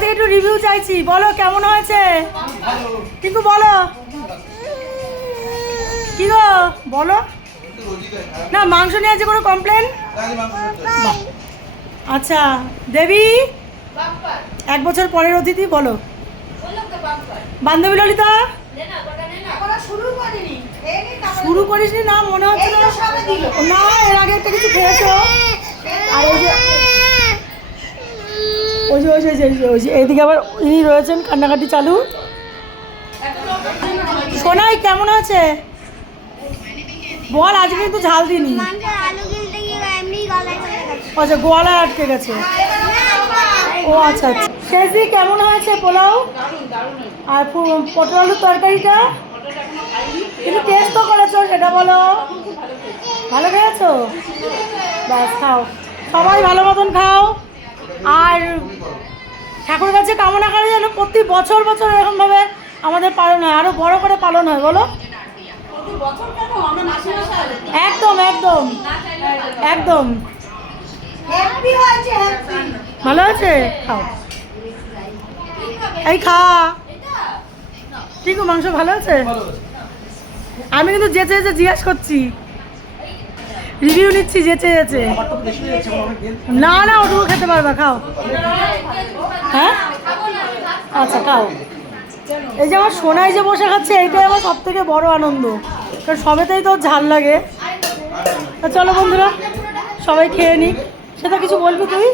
থেকে একটু রিভিউ চাইছি, বলো কেমন হয়েছে। কিন্তু বলো কি গো, বলো না। মাংস নিয়ে আছে কোনো কমপ্লেন? আচ্ছা দেবী, 1 বছর পরের অতিথি, বলো। বান্ধবী ললিতা, শুরু করিসনি না মনে হচ্ছে না, এর আগে একটা কিছু খেয়েছো। আর ওই যে এইদিকে আবার ইনি রয়েছেন, কান্নাকাটি চালু। সোনাই কেমন আছে বল, আজকে কিন্তু ঝাল দিইনি। আচ্ছা গোয়ালায় আটকে গেছে। ও আচ্ছা আচ্ছা। শেষদি কেমন হয়েছে পোলাও আর পটল আলুর তরকারিটা? কিন্তু টেস্ট তো করেছো, সেটা বলো। ভালো খেয়েছো? ব্যাস খাও, সবাই ভালো মতন খাও। আর ঠাকুরের কাছে কামনা করে যেন প্রতি বছর বছর এরকমভাবে আমাদের পালন হয়, আরও বড় করে পালন হয়, বলো। একদম একদম একদম ভালো আছে, খাও। এই খা, ঠিক মাংস ভালো আছে। আমি কিন্তু যেচে যেচে জিজ্ঞাসা করছি, রিভিউ নিচ্ছি যেচে যেচে। না না, ওটুকু খেতে পারবা, খাও। হ্যাঁ আচ্ছা খাও। এই যে আমার সোনাই যে বসে খাচ্ছে, এইটাই আমার সব থেকে বড় আনন্দ, কারণ সবেতেই তো ঝাল লাগে। চলো বন্ধুরা, সবাই খেয়ে নিক। সেটা কিছু বলবি তুই?